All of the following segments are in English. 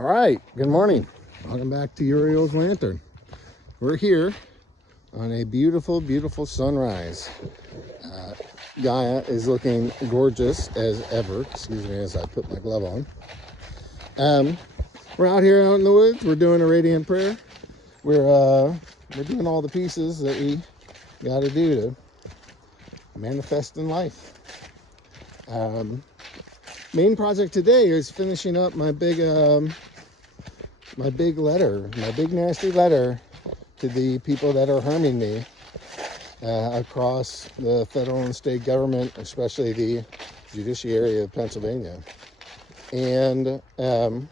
All right, good morning. Welcome back to Uriel's Lantern. We're here on a beautiful, beautiful sunrise. Gaia is looking gorgeous as ever. Excuse me as I put my glove on. We're out here out in the woods. We're doing a radiant prayer. We're doing all the pieces that we got to do to manifest in life. Main project today is finishing up my big nasty letter to the people that are harming me across the federal and state government, especially the judiciary of Pennsylvania. And so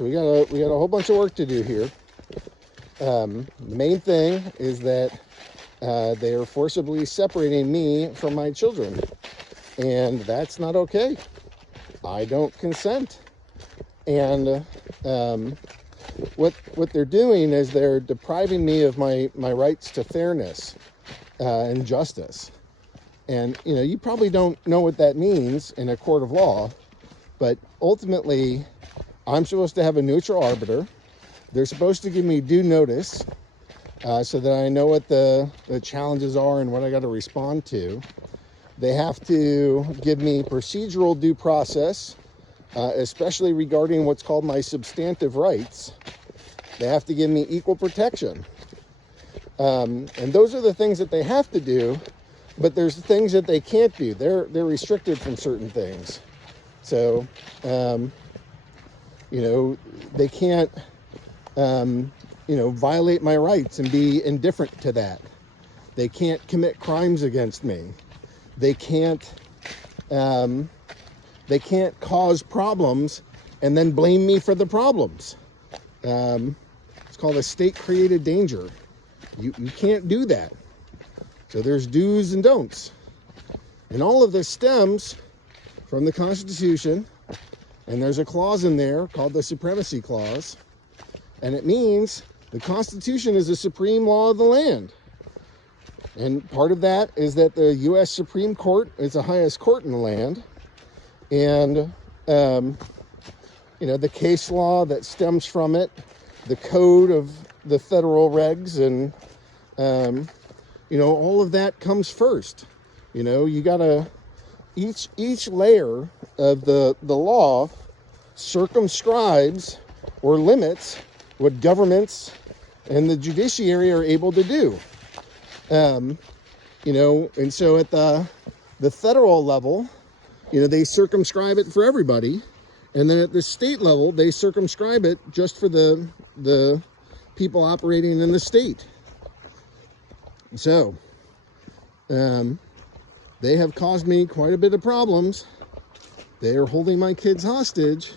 we got a whole bunch of work to do here. The main thing is that they are forcibly separating me from my children, and that's not okay. I don't consent. And what they're doing is they're depriving me of my rights to fairness and justice. And you probably don't know what that means in a court of law, but ultimately I'm supposed to have a neutral arbiter. They're supposed to give me due notice so that I know what the challenges are and what I got to respond to. They have to give me procedural due process, especially regarding what's called my substantive rights. They have to give me equal protection. And those are the things that they have to do, but there's things that they can't do. They're restricted from certain things. So, they can't, violate my rights and be indifferent to that. They can't commit crimes against me. They can't cause problems and then blame me for the problems. It's called a state-created danger. You can't do that. So there's do's and don'ts. And all of this stems from the Constitution, and there's a clause in there called the Supremacy Clause, and it means the Constitution is the supreme law of the land. And part of that is that the U.S. Supreme Court is the highest court in the land. And, the case law that stems from it, the code of the federal regs, and, all of that comes first. You gotta, each layer of the law circumscribes or limits what governments and the judiciary are able to do. And so at the federal level, they circumscribe it for everybody. And then at the state level, they circumscribe it just for the people operating in the state. So, they have caused me quite a bit of problems. They are holding my kids hostage.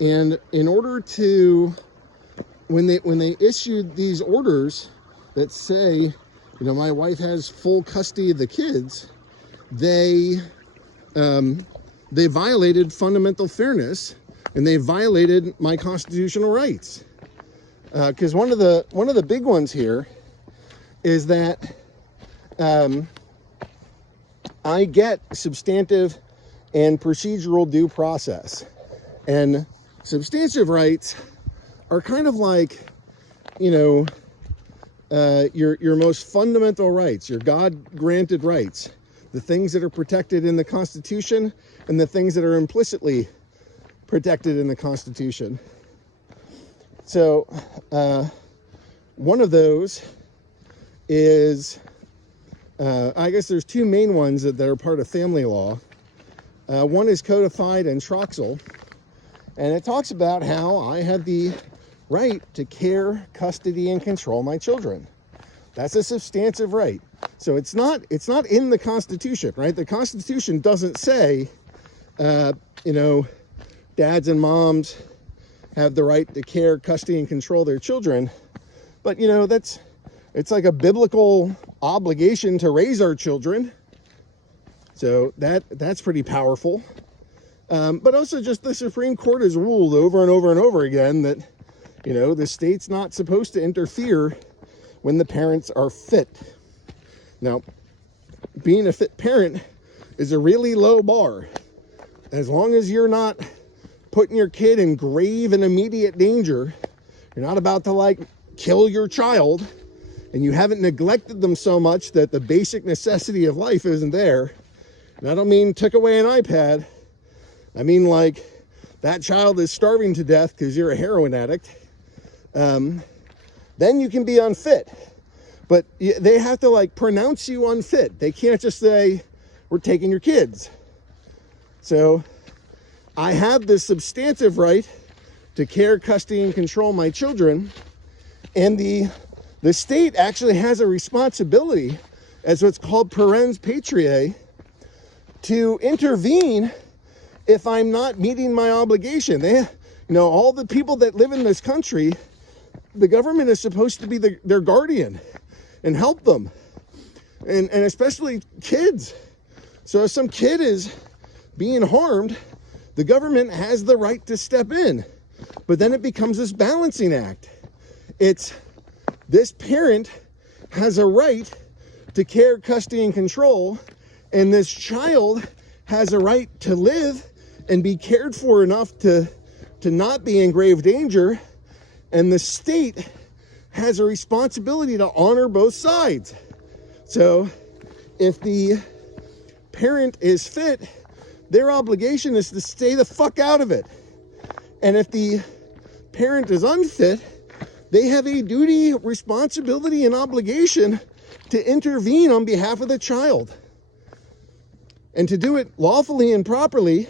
And in order to, when they issued these orders that say, my wife has full custody of the kids, they violated fundamental fairness, and they violated my constitutional rights. Because one of the big ones here is that I get substantive and procedural due process, and substantive rights are kind of like, your most fundamental rights, your God-granted rights, the things that are protected in the Constitution and the things that are implicitly protected in the Constitution. So, one of those is, I guess there's two main ones that are part of family law. One is codified in Troxel, and it talks about how I have the right to care, custody, and control my children. That's a substantive right. So it's not in the Constitution, right? The Constitution doesn't say, dads and moms have the right to care, custody, and control their children. But it's like a biblical obligation to raise our children. So that's pretty powerful. But also just the Supreme Court has ruled over and over and over again that the state's not supposed to interfere when the parents are fit. Now, being a fit parent is a really low bar. As long as you're not putting your kid in grave and immediate danger. You're not about to like kill your child, and you haven't neglected them so much that the basic necessity of life isn't there. And I don't mean took away an iPad. I mean like that child is starving to death because you're a heroin addict. Then you can be unfit. But they have to like pronounce you unfit. They can't just say, we're taking your kids. So I have this substantive right to care, custody, and control my children. And the state actually has a responsibility, as what's called parens patriae, to intervene if I'm not meeting my obligation. All the people that live in this country, the government is supposed to be their guardian and help them, and especially kids. So if some kid is being harmed, the government has the right to step in. But then it becomes this balancing act. It's this parent has a right to care, custody, and control, and this child has a right to live and be cared for enough to not be in grave danger, and the state has a responsibility to honor both sides. So if the parent is fit, their obligation is to stay the fuck out of it. And if the parent is unfit, they have a duty, responsibility, and obligation to intervene on behalf of the child. And to do it lawfully and properly,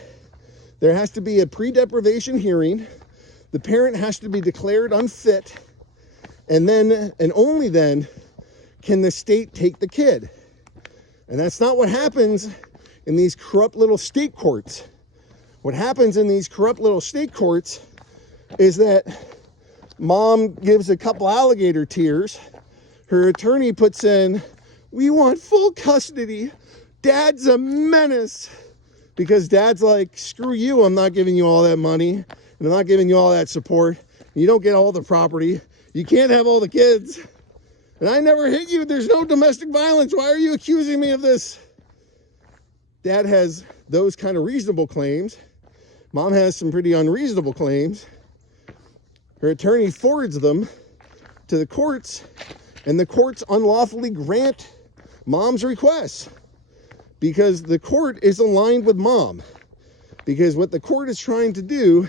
there has to be a pre-deprivation hearing. The parent has to be declared unfit, and then, and only then, can the state take the kid. And that's not what happens in these corrupt little state courts. What happens in these corrupt little state courts is that mom gives a couple alligator tears. Her attorney puts in, we want full custody. Dad's a menace. Because dad's like, screw you, I'm not giving you all that money. And I'm not giving you all that support. You don't get all the property. You can't have all the kids. And I never hit you. There's no domestic violence. Why are you accusing me of this? Dad has those kind of reasonable claims. Mom has some pretty unreasonable claims. Her attorney forwards them to the courts, and the courts unlawfully grant mom's requests because the court is aligned with mom. Because what the court is trying to do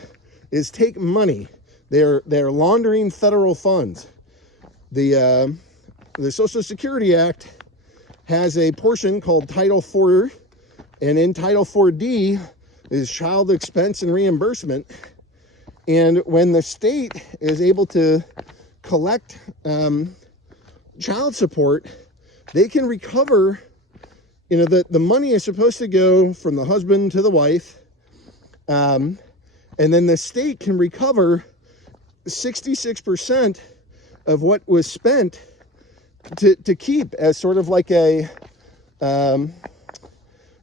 is take money. They're laundering federal funds. The Social Security Act has a portion called Title IV, and in Title 4D is child expense and reimbursement. And when the state is able to collect child support, they can recover, the money is supposed to go from the husband to the wife, and then the state can recover 66% of what was spent to keep as sort of like a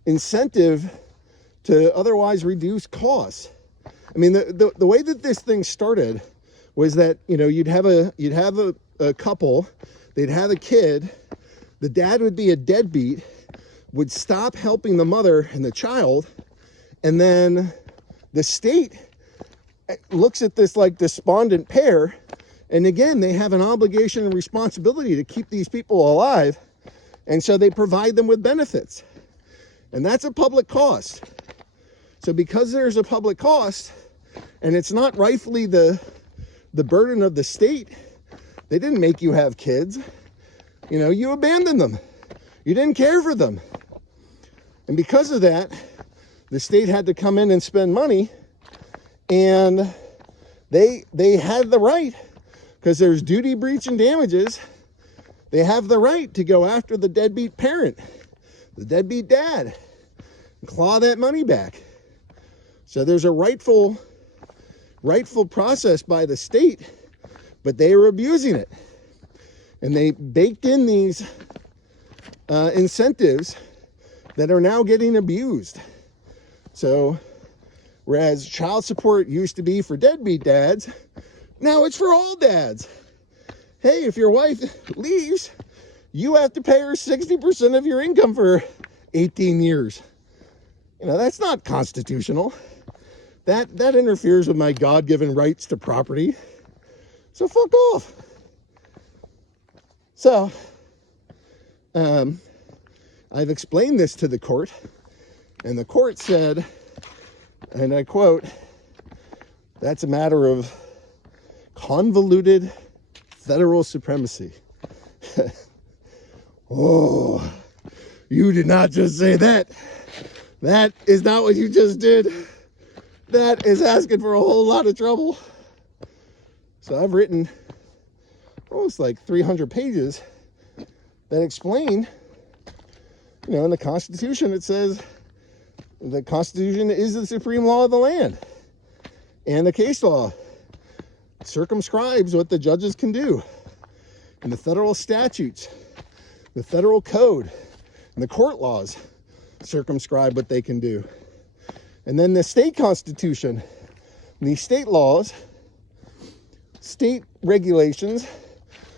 incentive to otherwise reduce costs. I mean, the way that this thing started was that, you'd have a couple, they'd have a kid, the dad would be a deadbeat, would stop helping the mother and the child, and then the state looks at this like despondent pair, and again, they have an obligation and responsibility to keep these people alive, and so they provide them with benefits. And that's a public cost. So because there's a public cost, and it's not rightfully the burden of the state, they didn't make you have kids. You abandoned them. You didn't care for them. And because of that, the state had to come in and spend money, and they had the right, because there's duty, breach, and damages, they have the right to go after the deadbeat parent, the deadbeat dad, and claw that money back. So there's a rightful process by the state, but they were abusing it. And they baked in these incentives that are now getting abused. So whereas child support used to be for deadbeat dads, now it's for all dads. Hey, if your wife leaves, you have to pay her 60% of your income for 18 years. That's not constitutional. That interferes with my God-given rights to property. So fuck off. So, I've explained this to the court, and the court said, and I quote, "That's a matter of convoluted federal supremacy." Oh, you did not just say that. That is not what you just did. That is asking for a whole lot of trouble. So I've written almost like 300 pages that explain, in the Constitution it says the Constitution is the supreme law of the land. And the case law circumscribes what the judges can do. And the federal statutes, the federal code, and the court laws circumscribe what they can do. And then the state constitution, the state laws, state regulations,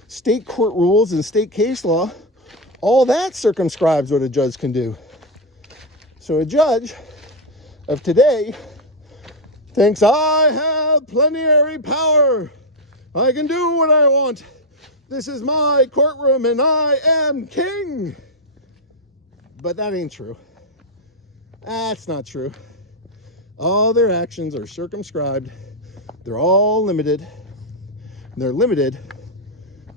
state court rules, and state case law, all that circumscribes what a judge can do. So a judge of today thinks, I have plenary power. I can do what I want. This is my courtroom and I am king. But that ain't true. That's not true. All their actions are circumscribed. They're all limited. They're limited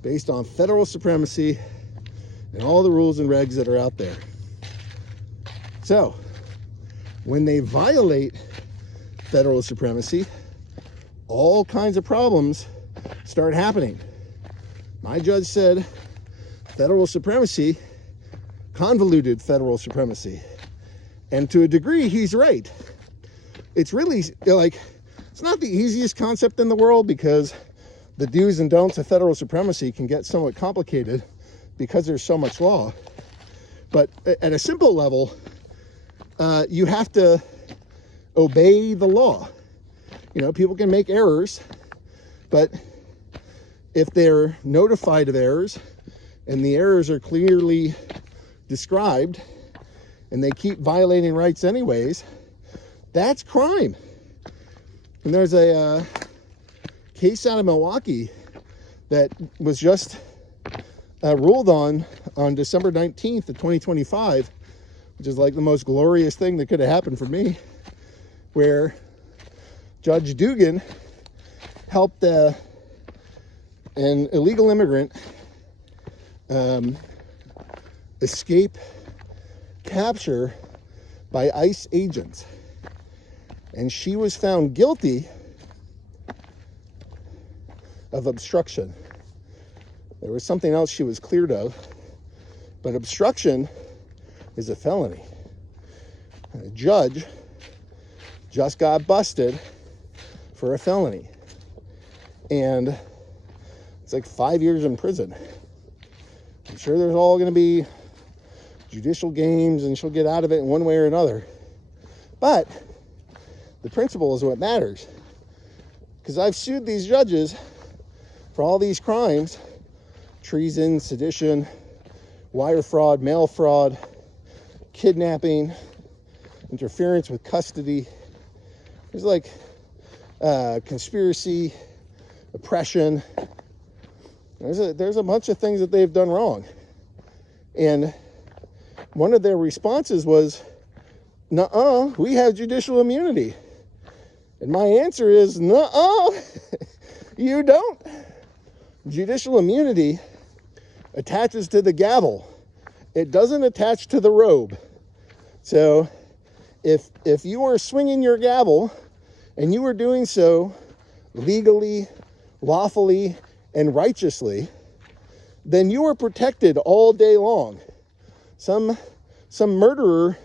based on federal supremacy and all the rules and regs that are out there. So, when they violate federal supremacy, all kinds of problems start happening. My judge said federal supremacy, convoluted federal supremacy. And to a degree, he's right. It's really it's not the easiest concept in the world because the do's and don'ts of federal supremacy can get somewhat complicated because there's so much law. But at a simple level, you have to obey the law. People can make errors, but if they're notified of errors and the errors are clearly described and they keep violating rights anyways, that's crime. And there's a case out of Milwaukee that was just ruled on December 19th of 2025, which is like the most glorious thing that could have happened for me, where Judge Dugan helped an illegal immigrant escape capture by ICE agents. And she was found guilty of obstruction. There was something else she was cleared of, but obstruction is a felony. And a judge just got busted for a felony. And it's like 5 years in prison. I'm sure there's all going to be judicial games and she'll get out of it in one way or another. But the principle is what matters. Because I've sued these judges for all these crimes: treason, sedition, wire fraud, mail fraud, kidnapping, interference with custody. There's like conspiracy, oppression. There's a bunch of things that they've done wrong. And one of their responses was, nuh-uh, we have judicial immunity. And my answer is, nuh-uh, you don't. Judicial immunity attaches to the gavel. It doesn't attach to the robe. So if you are swinging your gavel and you are doing so legally, lawfully, and righteously, then you are protected all day long. Some murderer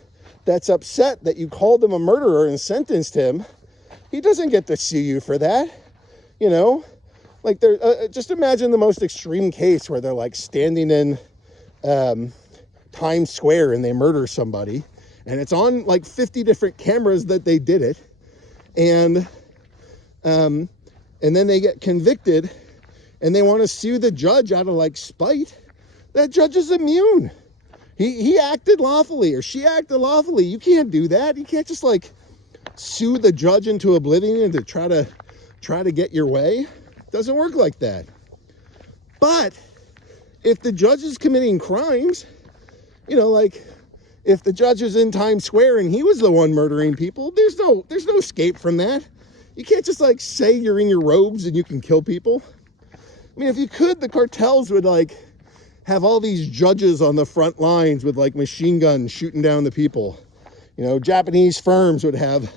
that's upset that you called him a murderer and sentenced him, he doesn't get to sue you for that. Like just imagine the most extreme case where they're like standing in Times Square and they murder somebody, and it's on like 50 different cameras that they did it, and then they get convicted and they want to sue the judge out of like spite. That judge is immune. He acted lawfully or she acted lawfully. You can't do that. You can't just like sue the judge into oblivion and to try to get your way. It doesn't work like that. But if the judge is committing crimes, like if the judge is in Times Square and he was the one murdering people, there's no escape from that. You can't just like say you're in your robes and you can kill people. I mean, if you could, the cartels would like have all these judges on the front lines with like machine guns shooting down the people. Japanese firms would have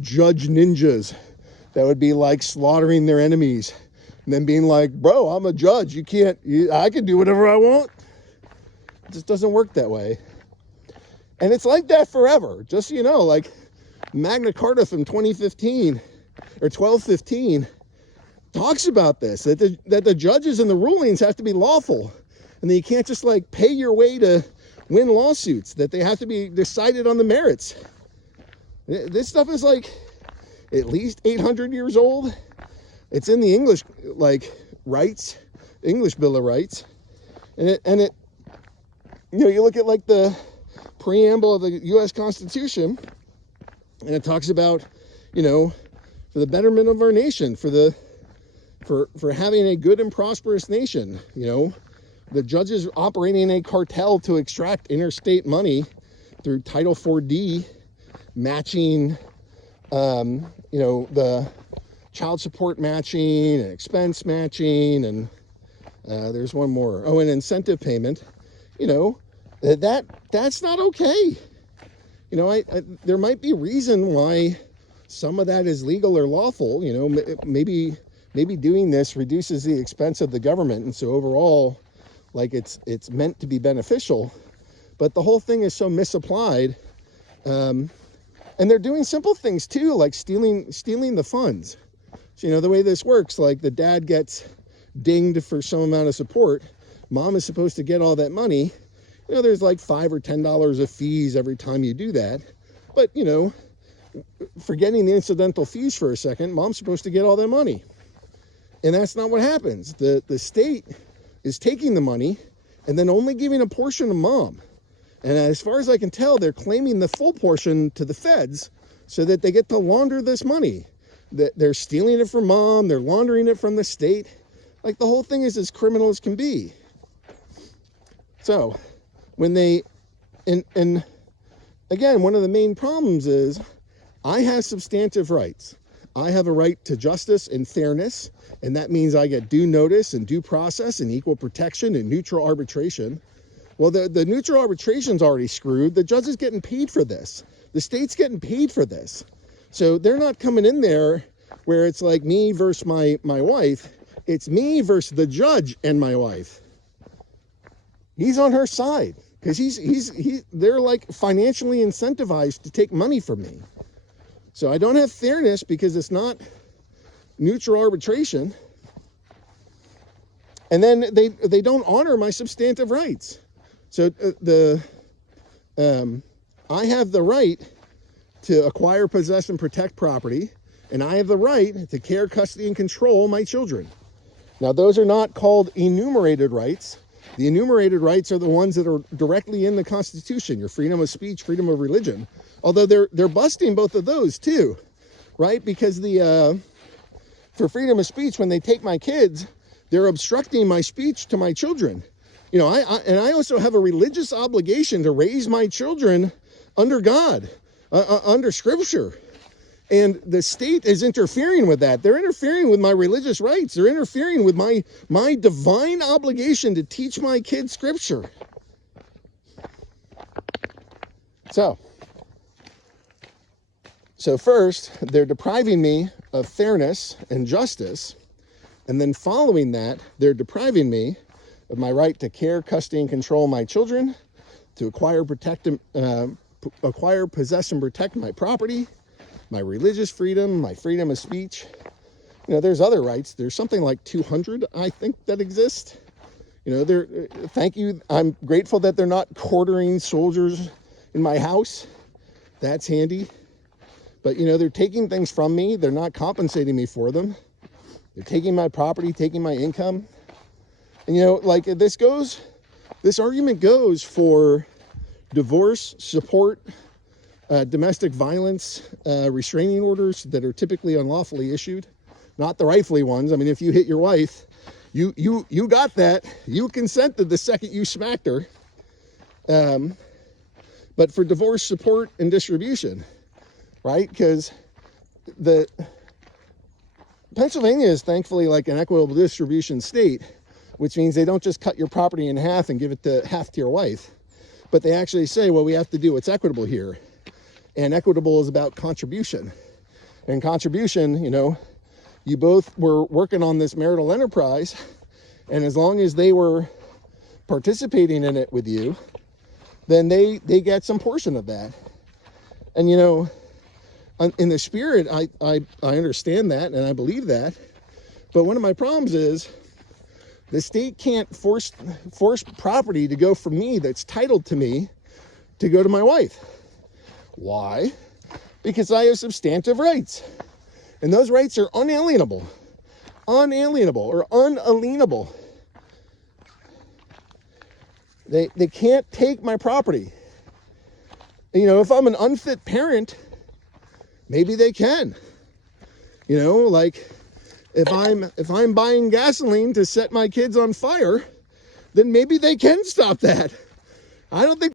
judge ninjas that would be like slaughtering their enemies and then being like, bro, I'm a judge. I can do whatever I want. It just doesn't work that way. And it's like that forever. Just, like Magna Carta from 2015 or 1215 talks about this, that the judges and the rulings have to be lawful. And that you can't just like pay your way to win lawsuits, that they have to be decided on the merits. This stuff is like at least 800 years old. It's in the English rights, English Bill of Rights. And it you look at like the preamble of the US Constitution, and it talks about, for the betterment of our nation, for having a good and prosperous nation, the judges operating a cartel to extract interstate money through Title 4D, matching, the child support matching and expense matching, and there's one more. Oh, and incentive payment. That's not okay. There might be reason why some of that is legal or lawful. Maybe doing this reduces the expense of the government, and so overall, like it's meant to be beneficial, but the whole thing is so misapplied. And they're doing simple things too, like stealing the funds. So, the way this works, like the dad gets dinged for some amount of support, mom is supposed to get all that money. There's like $5 or $10 of fees every time you do that. But, forgetting the incidental fees for a second, mom's supposed to get all that money. And that's not what happens. The state is taking the money and then only giving a portion to mom. And as far as I can tell, they're claiming the full portion to the feds so that they get to launder this money. They're stealing it from mom, they're laundering it from the state. Like the whole thing is as criminal as can be. So when and again, one of the main problems is I have substantive rights. I have a right to justice and fairness, and that means I get due notice and due process and equal protection and neutral arbitration. Well, the neutral arbitration's already screwed. The judge is getting paid for this. The state's getting paid for this. So they're not coming in there where it's like me versus my wife. It's me versus the judge and my wife. He's on her side because they're like financially incentivized to take money from me. So I don't have fairness because it's not neutral arbitration. And then they don't honor my substantive rights. So I have the right to acquire, possess, and protect property, and I have the right to care, custody, and control my children. Now, those are not called enumerated rights. The enumerated rights are the ones that are directly in the Constitution, your freedom of speech, freedom of religion. Although they're busting both of those too, right? Because for freedom of speech, when they take my kids, they're obstructing my speech to my children. I also have a religious obligation to raise my children under God, under Scripture. And the state is interfering with that. They're interfering with my religious rights. They're interfering with my divine obligation to teach my kids Scripture. So first, they're depriving me of fairness and justice. And then following that, they're depriving me of my right to care, custody, and control my children, to acquire, possess, and protect my property, my religious freedom, my freedom of speech. There's other rights. There's something like 200, I think, that exist. Thank you. I'm grateful that they're not quartering soldiers in my house. That's handy. But, they're taking things from me. They're not compensating me for them. They're taking my property, taking my income. And, this argument goes for divorce support, domestic violence restraining orders that are typically unlawfully issued, not the rightfully ones. I mean, if you hit your wife, you got that. You consented the second you smacked her. But for divorce support and distribution, right? Because Pennsylvania is thankfully like an equitable distribution state, which means they don't just cut your property in half and give it to half to your wife, but they actually say, well, we have to do what's equitable here. And equitable is about contribution. And contribution, you know, you both were working on this marital enterprise, and as long as they were participating in it with you, then they get some portion of that. And, you know, in the spirit, I understand that and I believe that. But one of my problems is the state can't force property to go from me that's titled to me to go to my wife. Why? Because I have substantive rights. And those rights are unalienable or unalienable. They can't take my property. You know, if I'm an unfit parent, maybe they can. You know, like if I'm buying gasoline to set my kids on fire, then maybe they can stop that. I don't think